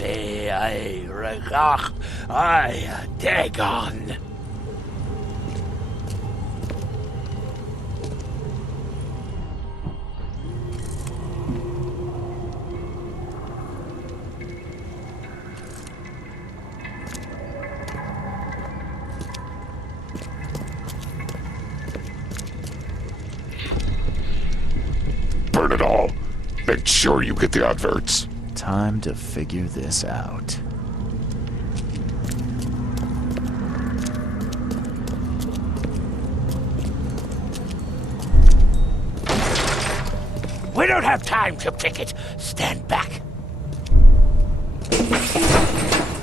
fe ay regach ay dagon. Burn it all. Make sure you get the adverts. Time to figure this out. We don't have time to pick it. Stand back.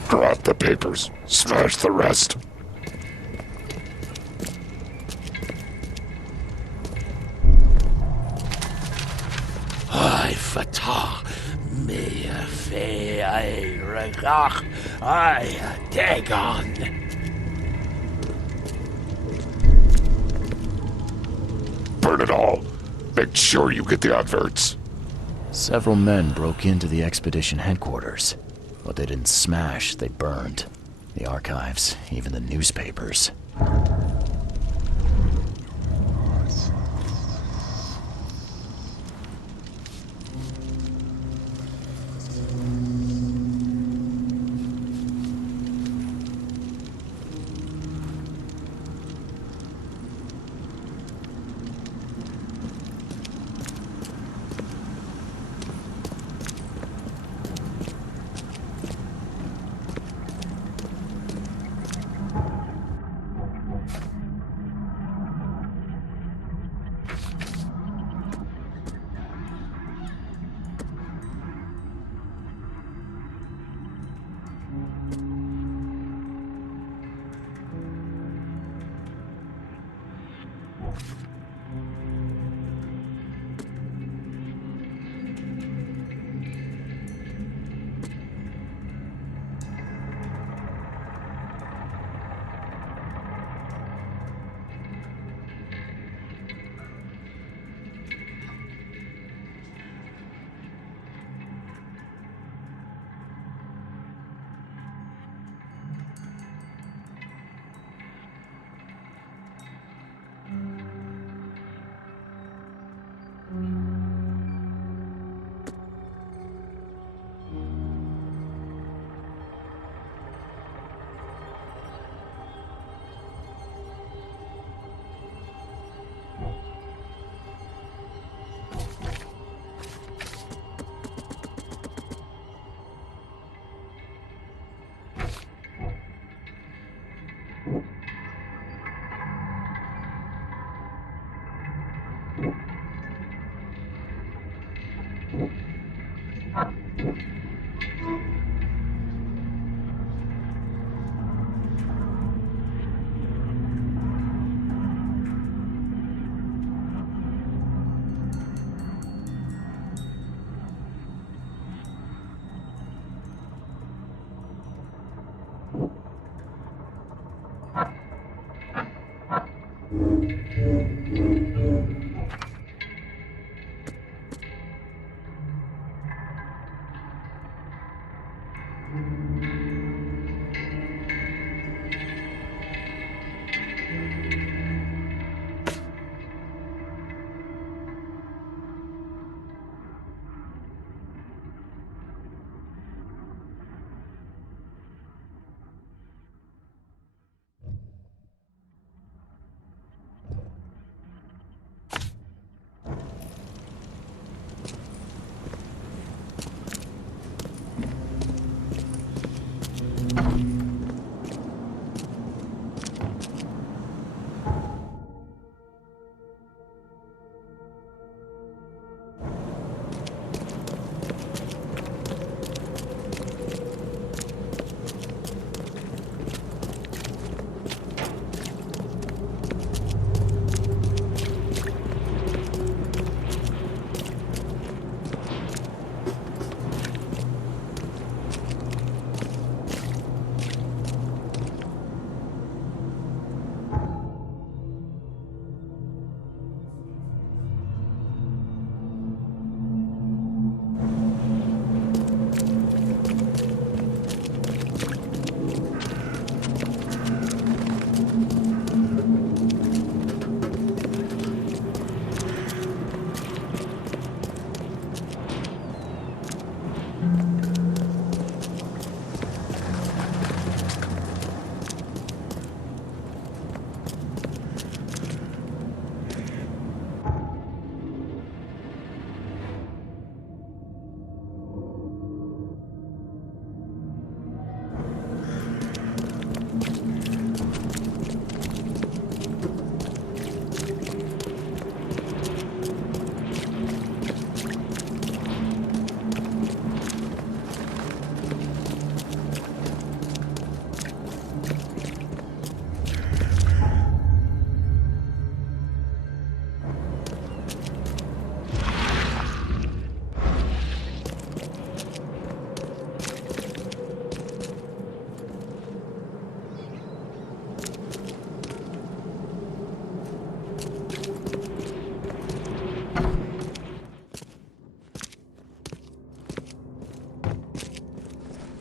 Grab the papers. Smash the rest. Ay fatah me fe ay regach ay dagon. Burn it all. Make sure you get the adverts. Several men broke into the expedition headquarters. What they didn't smash, they burned. The archives, even the newspapers.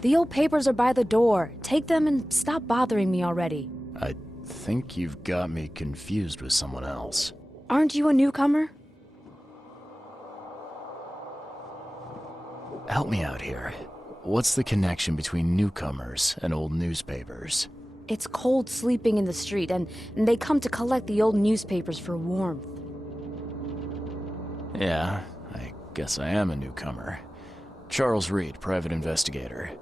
The old papers are by the door. Take them and stop bothering me already. I think you've got me confused with someone else. Aren't you a newcomer? Help me out here. What's the connection between newcomers and old newspapers? It's cold sleeping in the street, and they come to collect the old newspapers for warmth. Yeah, I guess I am a newcomer. Charles Reed, private investigator.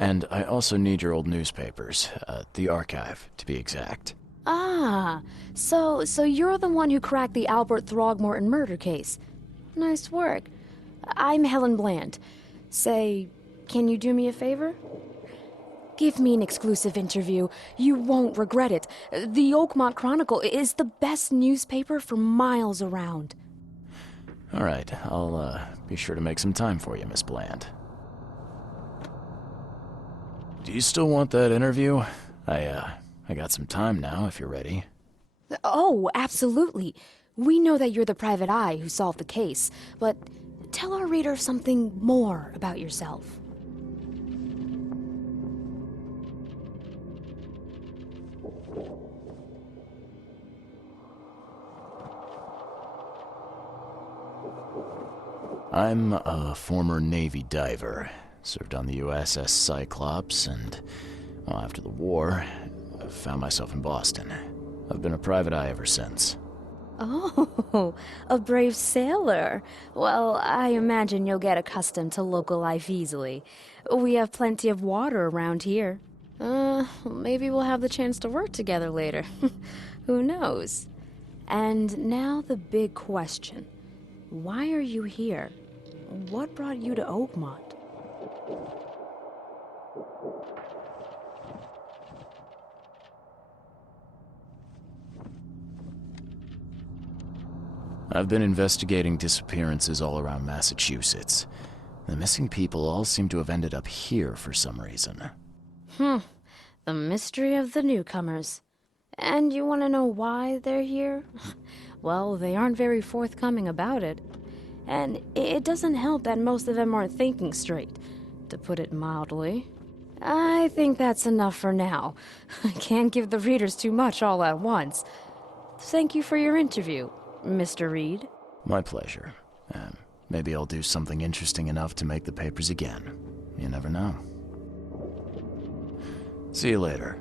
And I also need your old newspapers, the archive, to be exact. Ah, so you're the one who cracked the Albert Throgmorton murder case. Nice work. I'm Helen Bland. Say, can you do me a favor? Give me an exclusive interview. You won't regret it. The Oakmont Chronicle is the best newspaper for miles around. All right, I'll be sure to make some time for you, Miss Bland. Do you still want that interview? I got some time now, if you're ready. Oh, absolutely. We know that you're the private eye who solved the case, but tell our reader something more about yourself. I'm a former Navy diver. Served on the USS Cyclops, and, well, after the war, I found myself in Boston. I've been a private eye ever since. Oh, a brave sailor. Well, I imagine you'll get accustomed to local life easily. We have plenty of water around here. Maybe we'll have the chance to work together later. Who knows? And now the big question. Why are you here? What brought you to Oakmont? I've been investigating disappearances all around Massachusetts. The missing people all seem to have ended up here for some reason. The mystery of the newcomers. And you want to know why they're here? Well, they aren't very forthcoming about it. And it doesn't help that most of them aren't thinking straight, to put it mildly. I think that's enough for now. I can't give the readers too much all at once. Thank you for your interview, Mr. Reed. My pleasure. Maybe I'll do something interesting enough to make the papers again. You never know. See you later.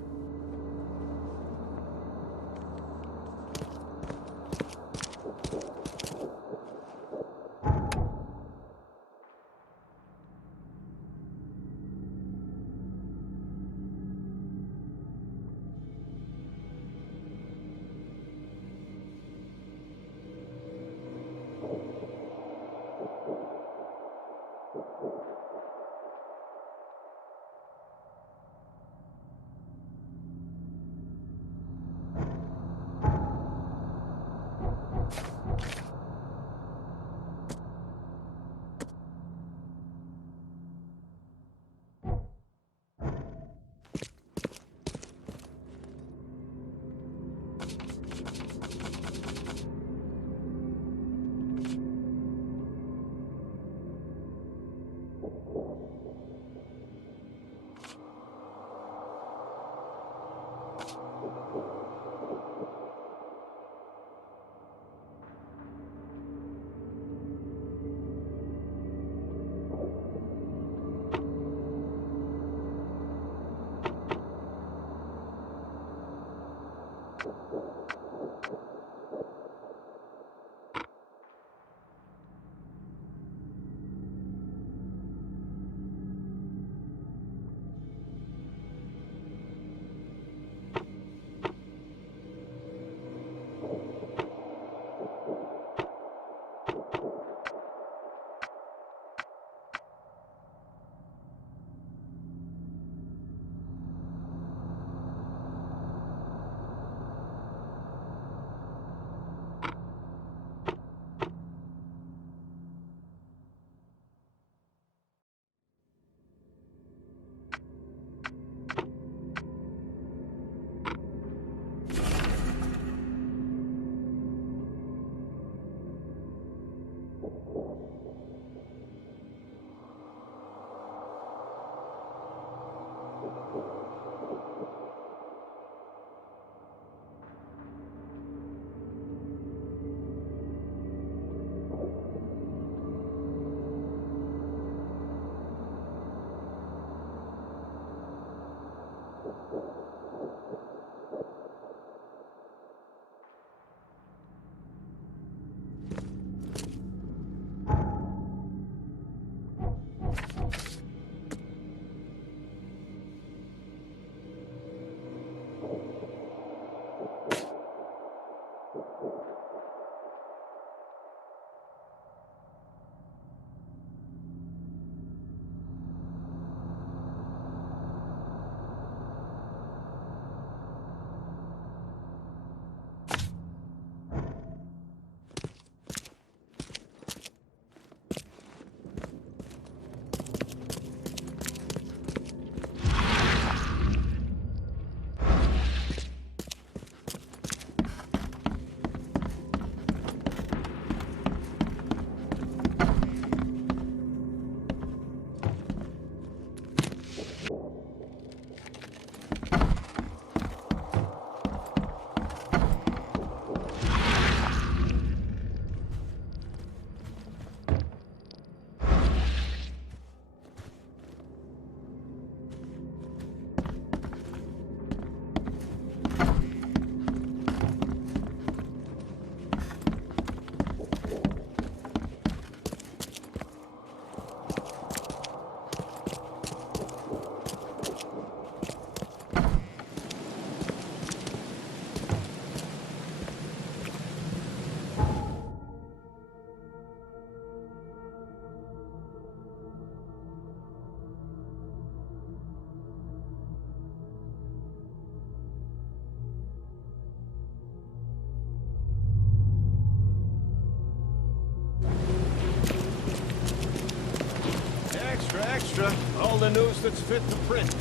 Extra, all the news that's fit to print.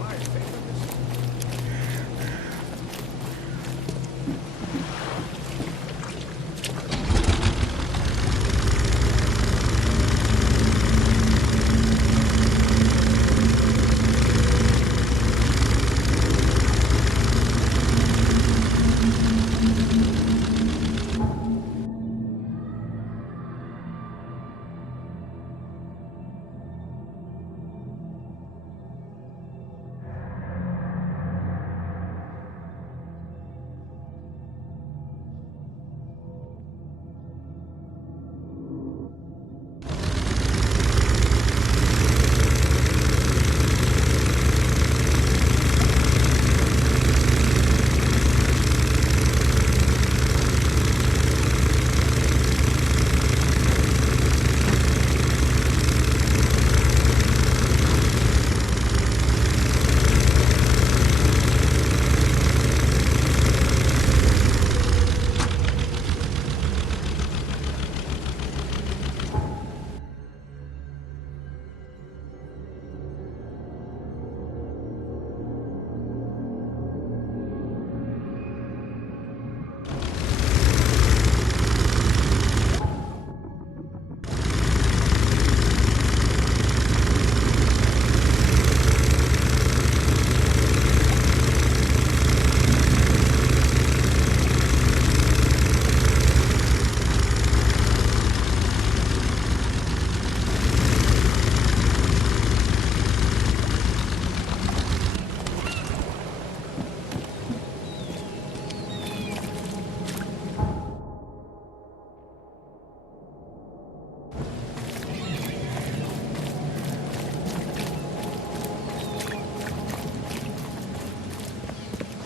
My favorite.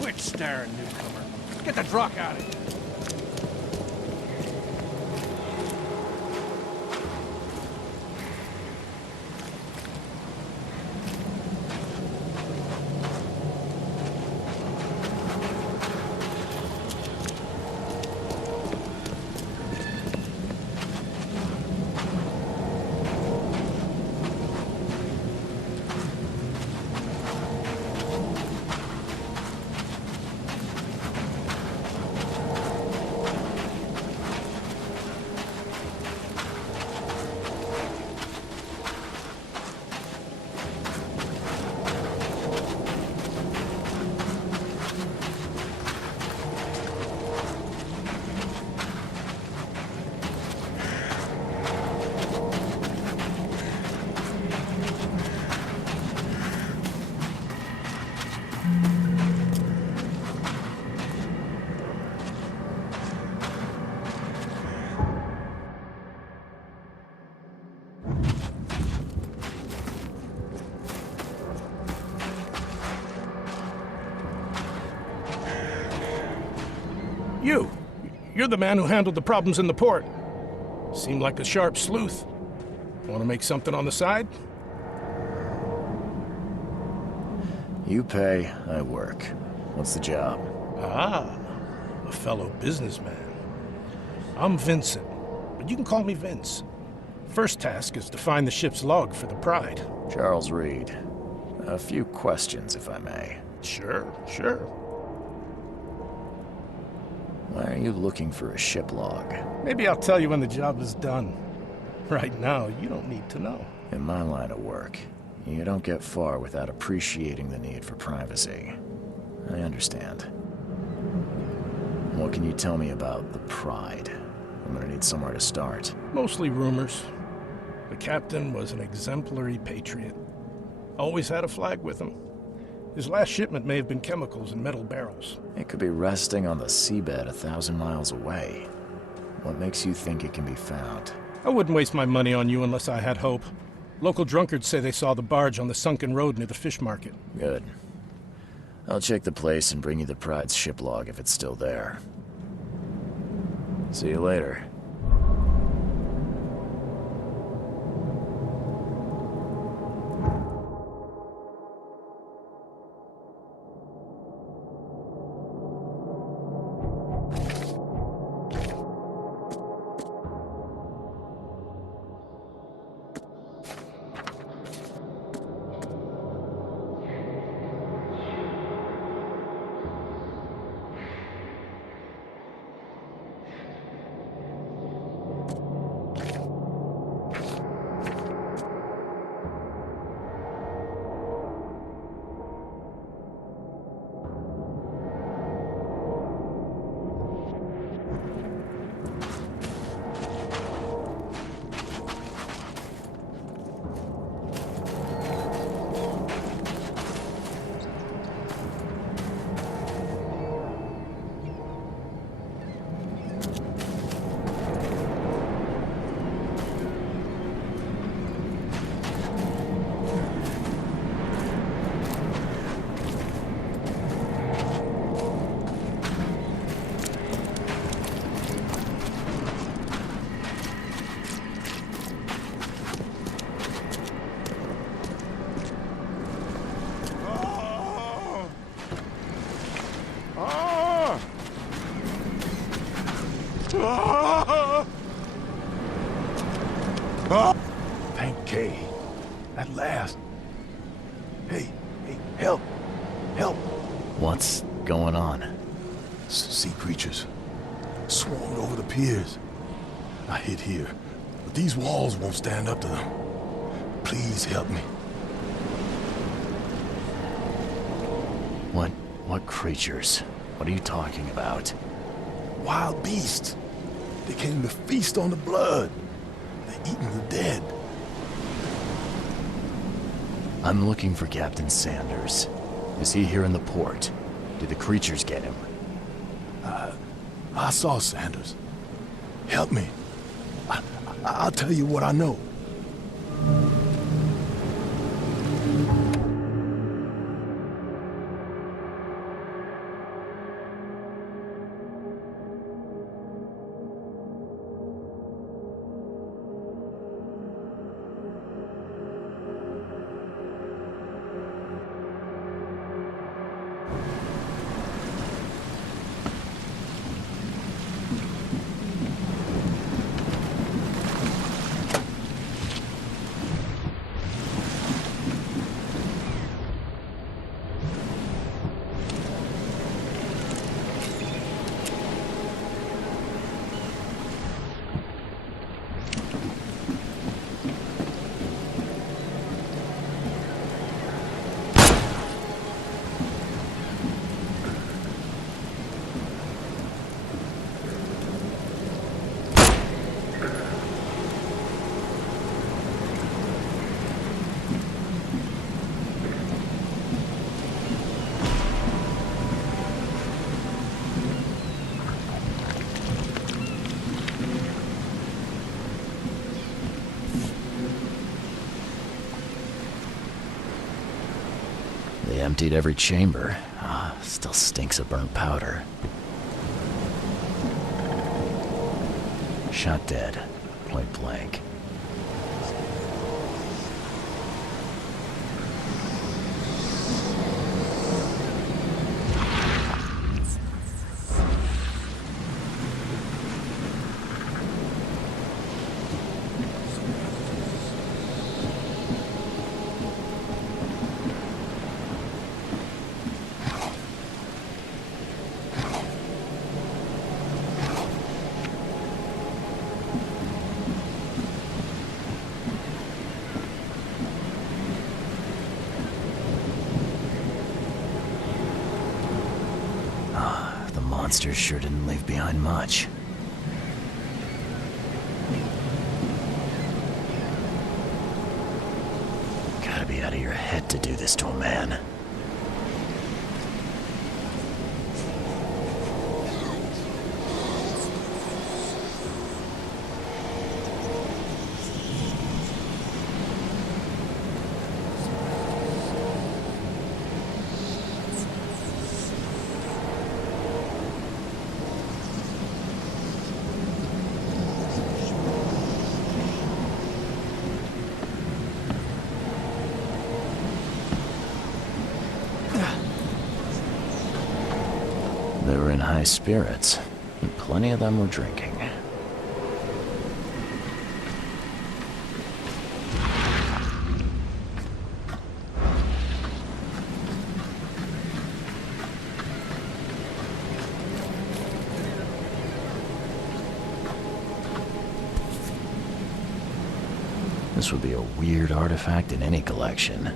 Quit staring, newcomer. Get the truck out of here. You're the man who handled the problems in the port. Seemed like a sharp sleuth. Want to make something on the side? You pay, I work. What's the job? Ah, a fellow businessman. I'm Vincent, but you can call me Vince. First task is to find the ship's log for the Pride. Charles Reed. A few questions, if I may. Sure, sure. Why are you looking for a ship log? Maybe I'll tell you when the job is done. Right now, you don't need to know. In my line of work, you don't get far without appreciating the need for privacy. I understand. What can you tell me about the Pride? I'm gonna need somewhere to start. Mostly rumors. The captain was an exemplary patriot. Always had a flag with him. His last shipment may have been chemicals in metal barrels. It could be resting on the seabed 1,000 miles away. What makes you think it can be found? I wouldn't waste my money on you unless I had hope. Local drunkards say they saw the barge on the sunken road near the fish market. Good. I'll check the place and bring you the Pride's ship log if it's still there. See you later. Thank Kay. At last. Hey, help! Help! What's going on? Sea creatures. Swarmed over the piers. I hid here, but these walls won't stand up to them. Please help me. What creatures? What are you talking about? Wild beasts. They came to feast on the blood. They're eating the dead. I'm looking for Captain Sanders. Is he here in the port? Did the creatures get him? I saw Sanders. Help me. I'll tell you what I know. They emptied every chamber. Still stinks of burnt powder. shot dead. Point blank. Monsters sure didn't leave behind much. Gotta be out of your head to do this to a man. They were in high spirits, and plenty of them were drinking. This would be a weird artifact in any collection.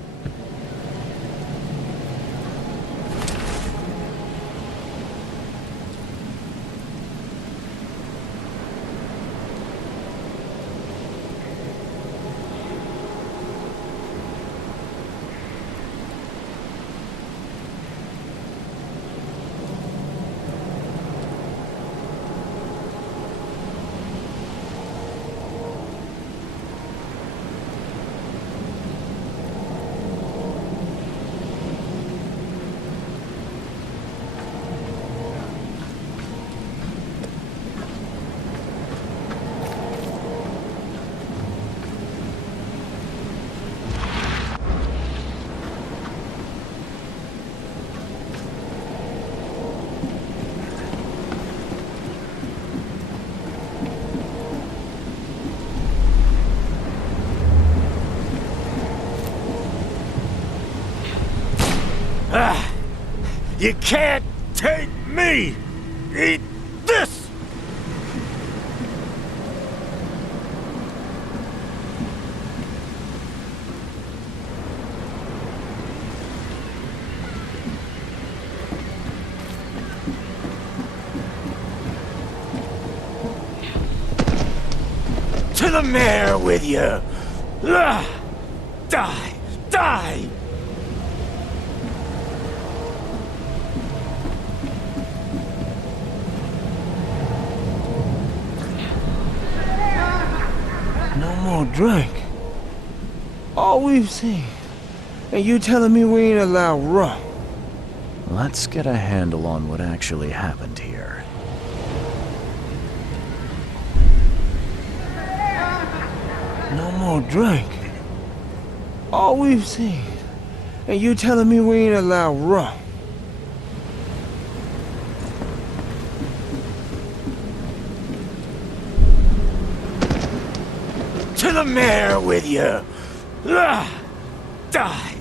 You can't take me! Eat this! To the mayor with you! Die! Die! No more drink. All we've seen. And you telling me we ain't allowed rum? Let's get a handle on what actually happened here. No more drink. All we've seen. And you telling me we ain't allowed rum? To the mayor with you! Die! Die!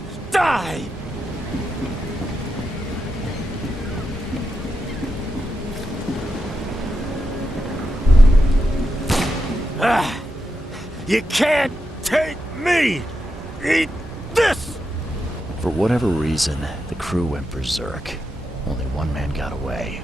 You can't take me! Eat this! For whatever reason, the crew went berserk. Only one man got away.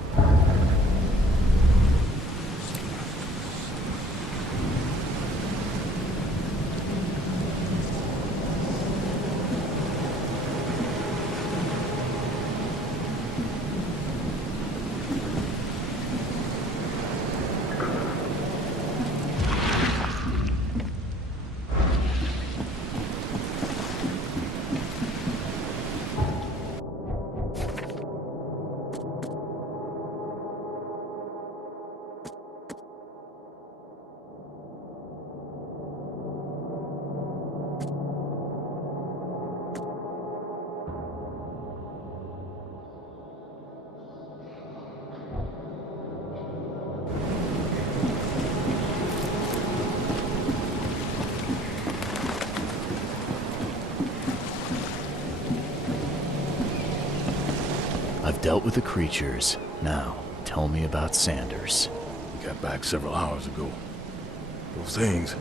I've dealt with the creatures. Now, tell me about Sanders. He got back several hours ago. Those things,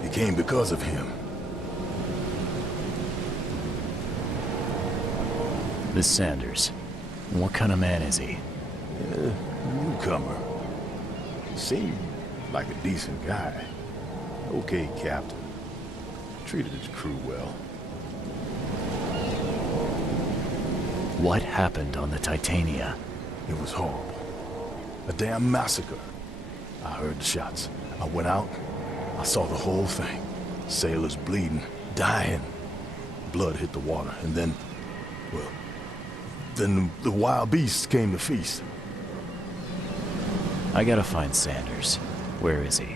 they came because of him. This Sanders, what kind of man is he? Newcomer. Seemed like a decent guy. Okay, Captain. Treated his crew well. What happened on the Titania? It was horrible. A damn massacre. I heard the shots. I went out. I saw the whole thing. Sailors bleeding, dying. Blood hit the water, and then, well, then the wild beasts came to feast. I gotta find Sanders. Where is he?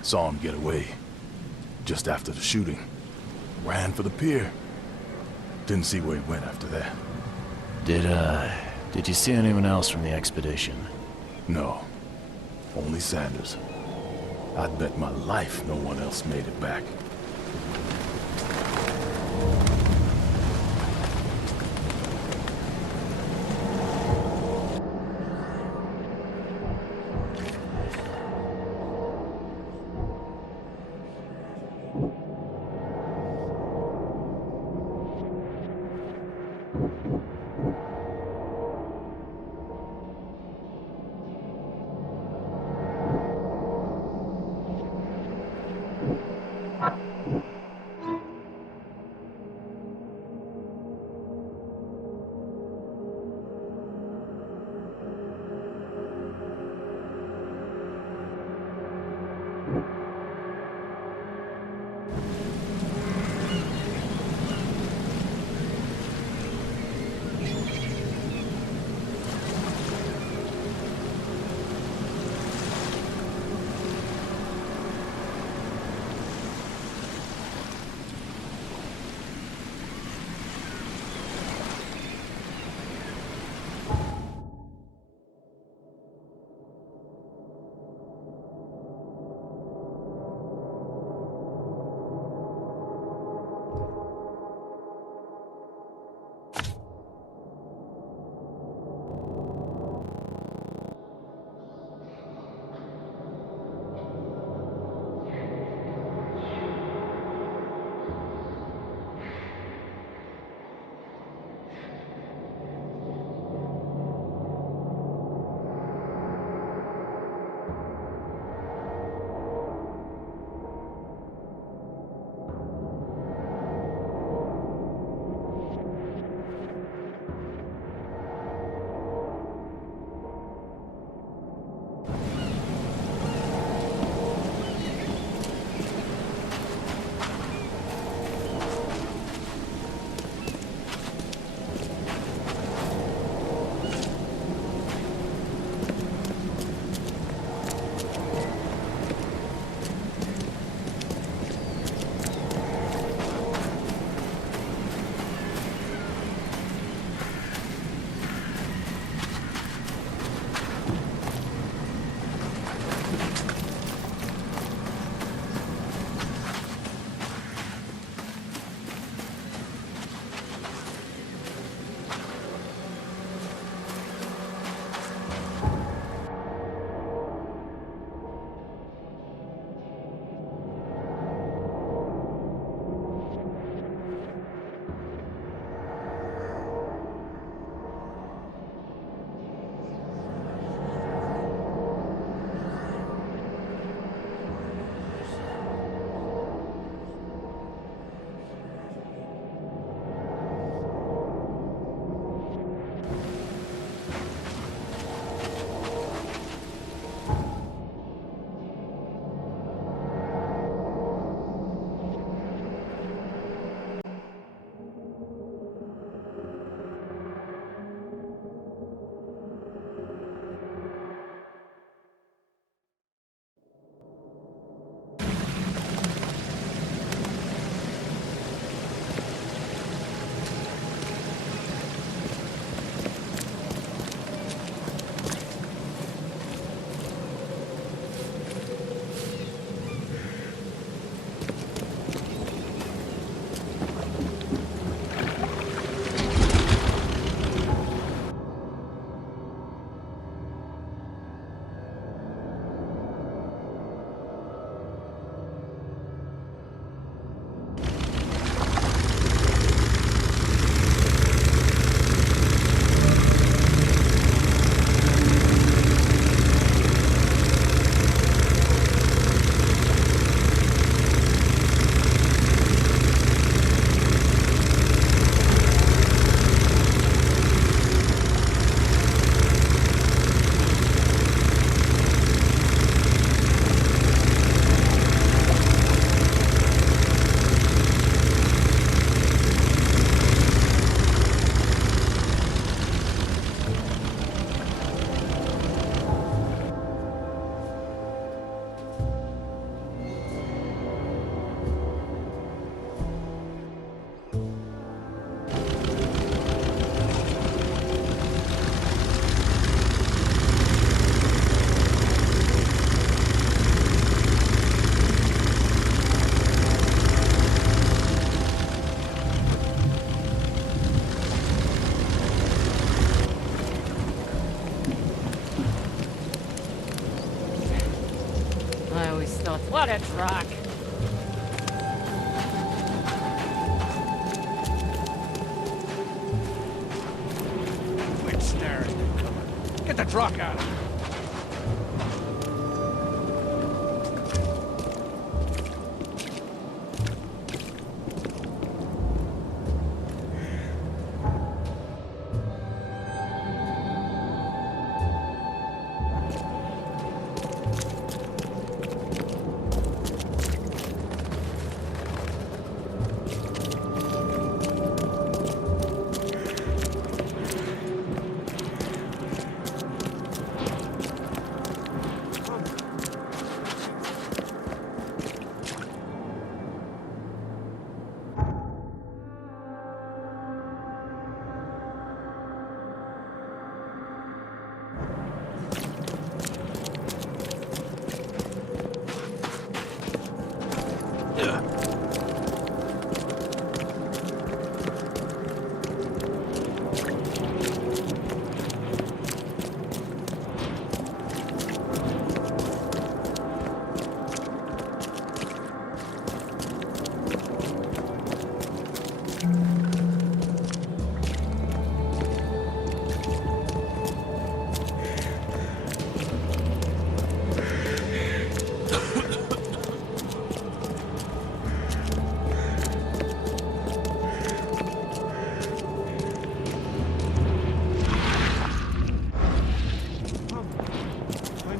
Saw him get away. Just after the shooting. Ran for the pier. Didn't see where he went after that. Did you see anyone else from the expedition? No. Only Sanders. I'd bet my life no one else made it back. What a truck! Quit staring. Come on. Get the truck out of here.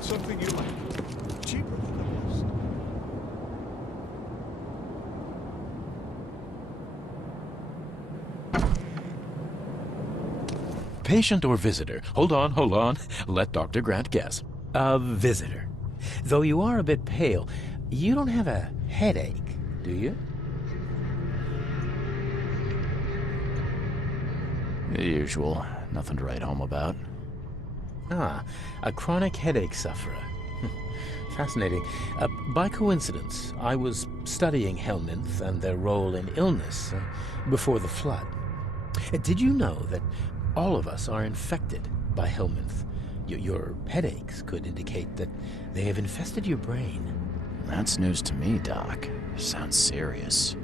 Something you like. Cheaper than the rest. Patient or visitor? Hold on. Let Dr. Grant guess. A visitor. Though you are a bit pale, you don't have a headache, do you? The usual. Nothing to write home about. Ah, a chronic headache sufferer. Fascinating. By coincidence, I was studying helminths and their role in illness before the flood. Did you know that all of us are infected by helminth? Your headaches could indicate that they have infested your brain. That's news to me, Doc. Sounds serious.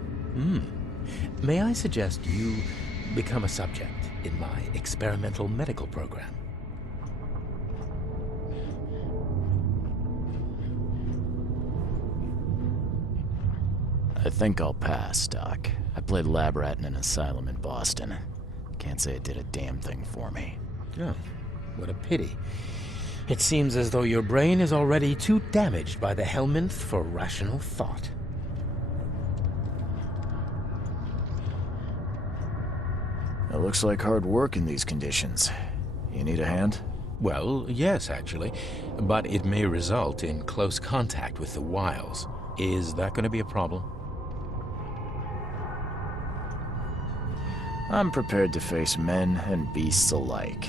May I suggest you become a subject in my experimental medical program? I think I'll pass, Doc. I played lab rat in an asylum in Boston. Can't say it did a damn thing for me. Oh, what a pity. It seems as though your brain is already too damaged by the helminth for rational thought. It looks like hard work in these conditions. You need a hand? Well, yes, actually. But it may result in close contact with the wiles. Is that going to be a problem? I'm prepared to face men and beasts alike.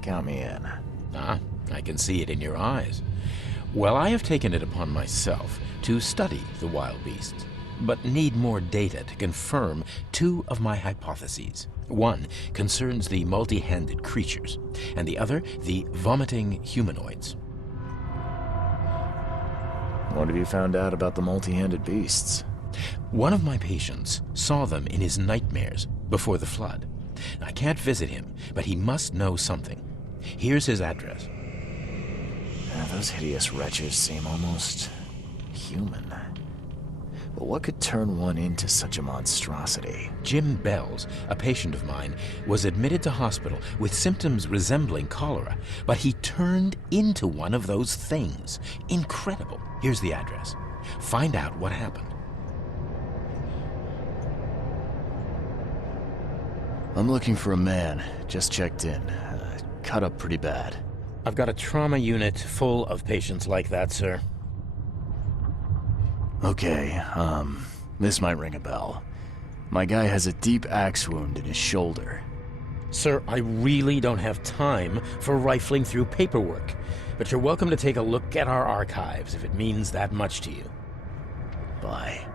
Count me in. Ah, I can see it in your eyes. Well, I have taken it upon myself to study the wild beasts, but need more data to confirm two of my hypotheses. One concerns the multi-handed creatures, and the other the vomiting humanoids. What have you found out about the multi-handed beasts? One of my patients saw them in his nightmares before the flood. I can't visit him, but he must know something. Here's his address. Those hideous wretches seem almost human. But what could turn one into such a monstrosity? Jim Bells, a patient of mine, was admitted to hospital with symptoms resembling cholera, but he turned into one of those things. Incredible. Here's the address. Find out what happened. I'm looking for a man. Just checked in. Cut up pretty bad. I've got a trauma unit full of patients like that, sir. Okay, this might ring a bell. My guy has a deep axe wound in his shoulder. Sir, I really don't have time for rifling through paperwork, but you're welcome to take a look at our archives if it means that much to you. Bye.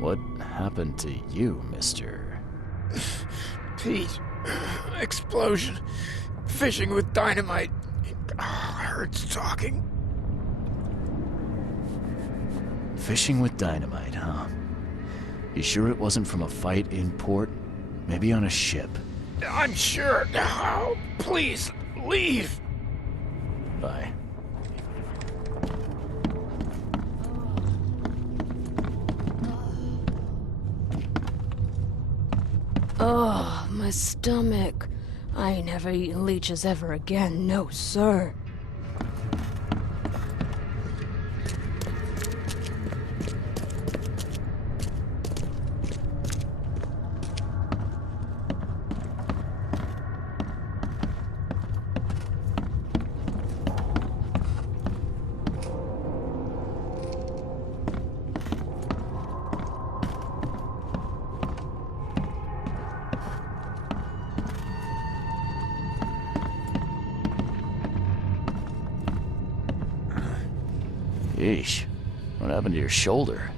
What happened to you, Mr.? Pete, explosion, fishing with dynamite. Hurts talking. Fishing with dynamite, huh? You sure it wasn't from a fight in port? Maybe on a ship? I'm sure. Oh, please, leave. Bye. Oh, my stomach. I ain't never eaten leeches ever again, no sir. Yeesh. What happened to your shoulder?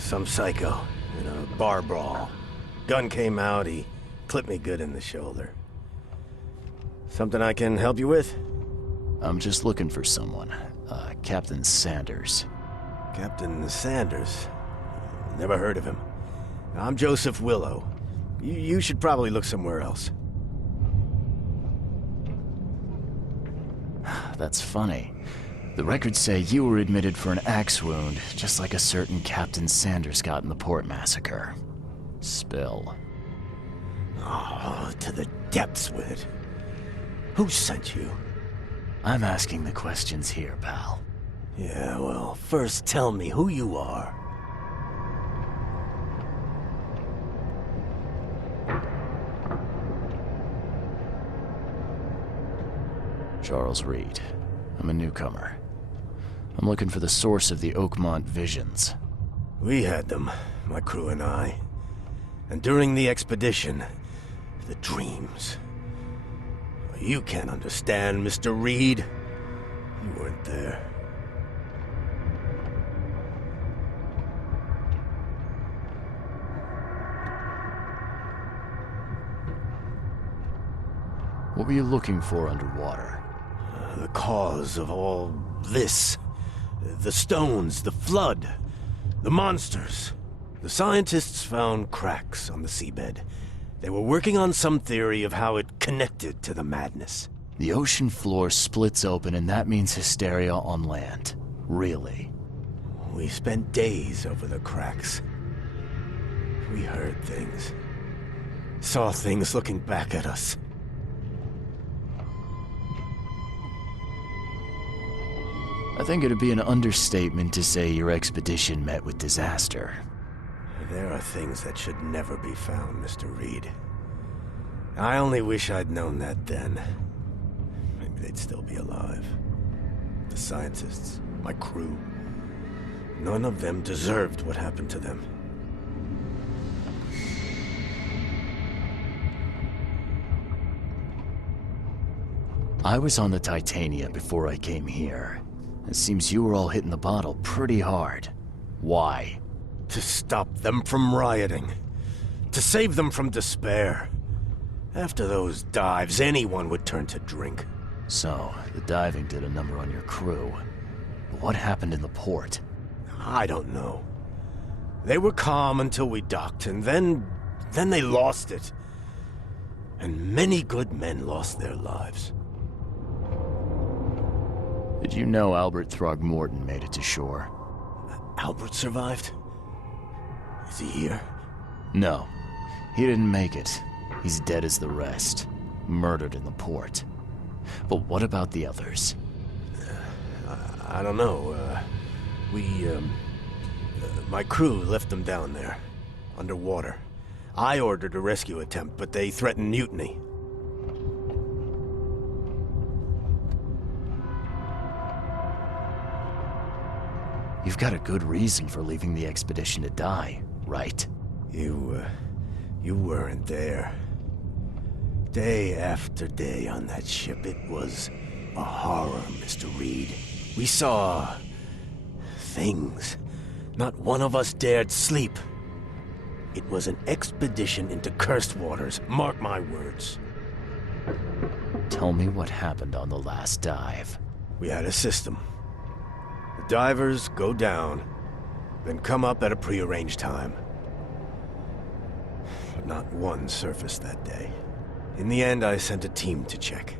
Some psycho in a bar brawl. Gun came out, he clipped me good in the shoulder. Something I can help you with? I'm just looking for someone. Captain Sanders. Captain Sanders? Never heard of him. I'm Joseph Willow. You should probably look somewhere else. That's funny. The records say you were admitted for an axe wound, just like a certain Captain Sanders got in the port massacre. Spill. Oh, to the depths with it. Who sent you? I'm asking the questions here, pal. Yeah, well, first tell me who you are. Charles Reed. I'm a newcomer. I'm looking for the source of the Oakmont visions. We had them, my crew and I. And during the expedition, the dreams. You can't understand, Mr. Reed. You weren't there. What were you looking for underwater? The cause of all this. The stones, the flood, the monsters. The scientists found cracks on the seabed. They were working on some theory of how it connected to the madness. The ocean floor splits open and that means hysteria on land. Really? We spent days over the cracks. We heard things. Saw things looking back at us. I think it'd be an understatement to say your expedition met with disaster. There are things that should never be found, Mr. Reed. I only wish I'd known that then. Maybe they'd still be alive. The scientists, my crew. None of them deserved what happened to them. I was on the Titania before I came here. It seems you were all hitting the bottle pretty hard. Why? To stop them from rioting. To save them from despair. After those dives, anyone would turn to drink. So, the diving did a number on your crew. But what happened in the port? I don't know. They were calm until we docked, and then they lost it. And many good men lost their lives. Did you know Albert Throgmorton made it to shore? Albert survived? Is he here? No. He didn't make it. He's dead as the rest. Murdered in the port. But what about the others? I don't know. My crew left them down there, underwater. I ordered a rescue attempt, but they threatened mutiny. You've got a good reason for leaving the expedition to die, right? You weren't there. Day after day on that ship, it was a horror, Mr. Reed. We saw things. Not one of us dared sleep. It was an expedition into cursed waters. Mark my words. Tell me what happened on the last dive. We had a system. The divers go down, then come up at a prearranged time. But not one surfaced that day. In the end, I sent a team to check.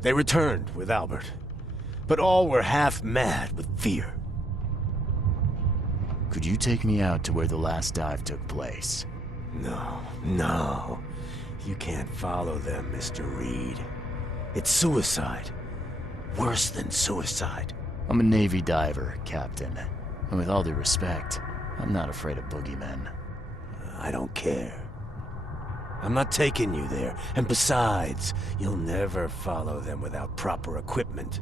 They returned with Albert, but all were half mad with fear. Could you take me out to where the last dive took place? No. You can't follow them, Mr. Reed. It's suicide. Worse than suicide. I'm a Navy diver, Captain. And with all due respect, I'm not afraid of boogeymen. I don't care. I'm not taking you there. And besides, you'll never follow them without proper equipment.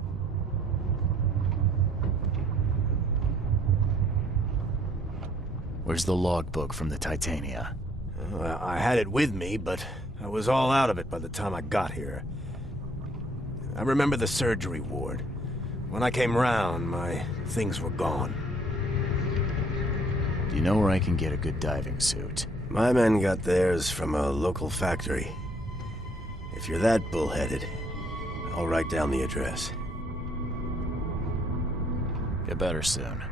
Where's the logbook from the Titania? I had it with me, but I was all out of it by the time I got here. I remember the surgery ward. When I came round, my things were gone. Do you know where I can get a good diving suit? My men got theirs from a local factory. If you're that bullheaded, I'll write down the address. Get better soon.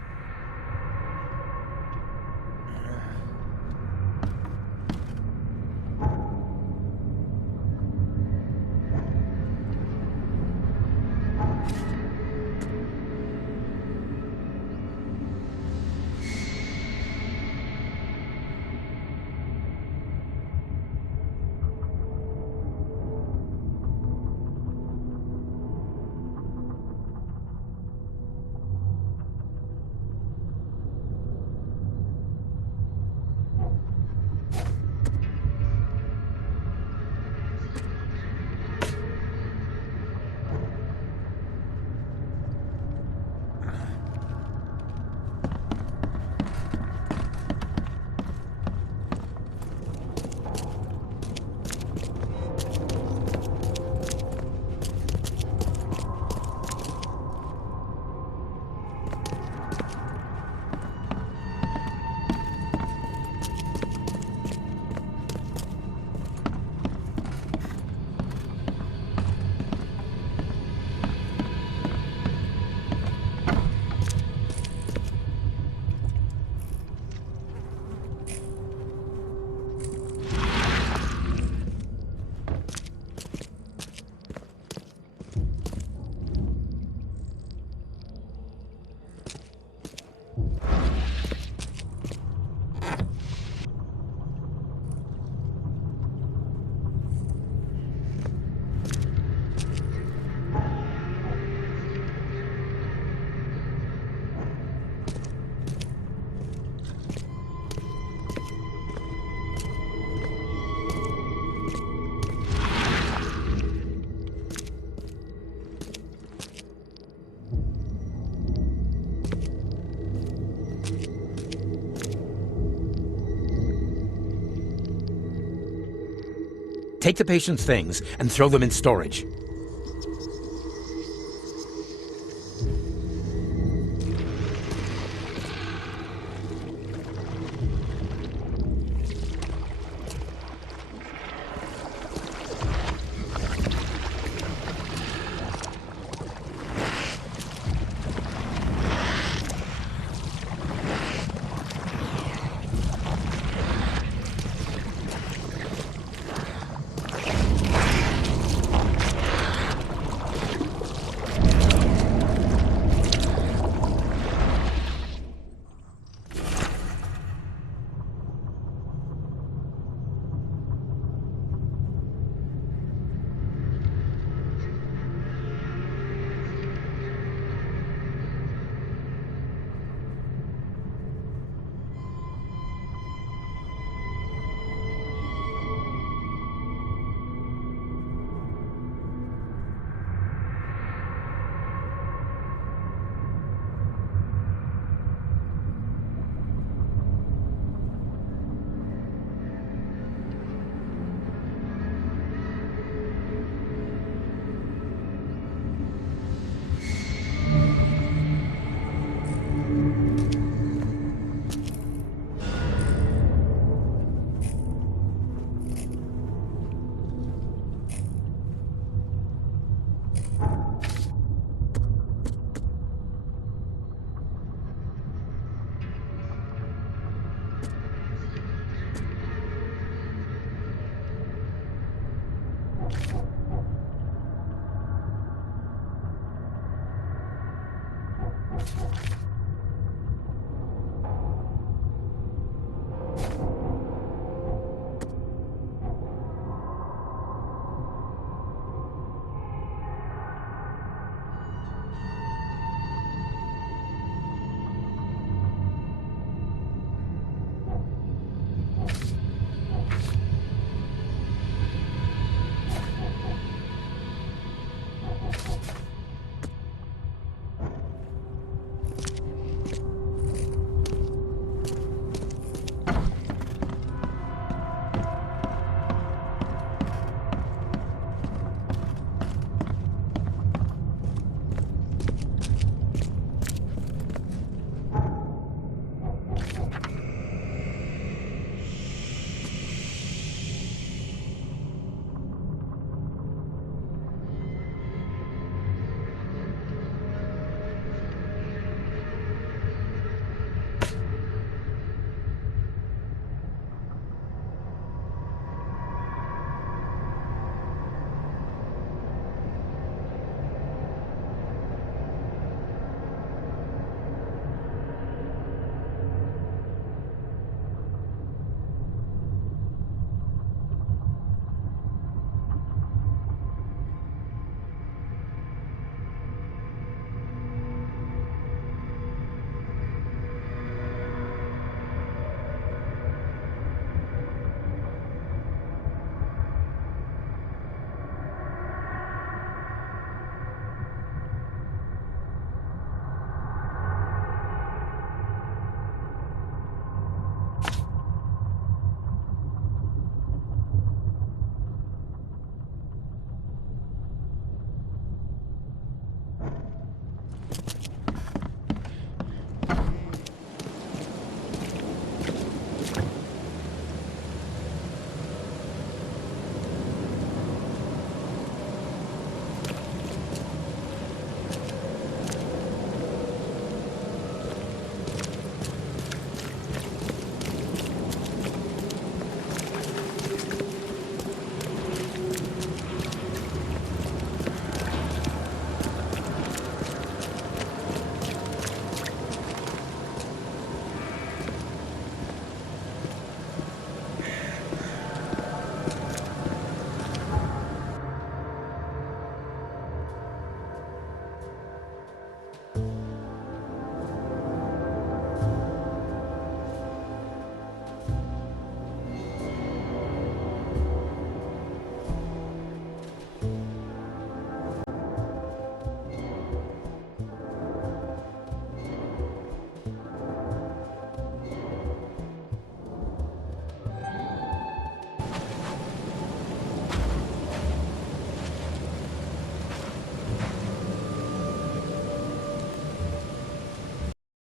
Take the patient's things and throw them in storage.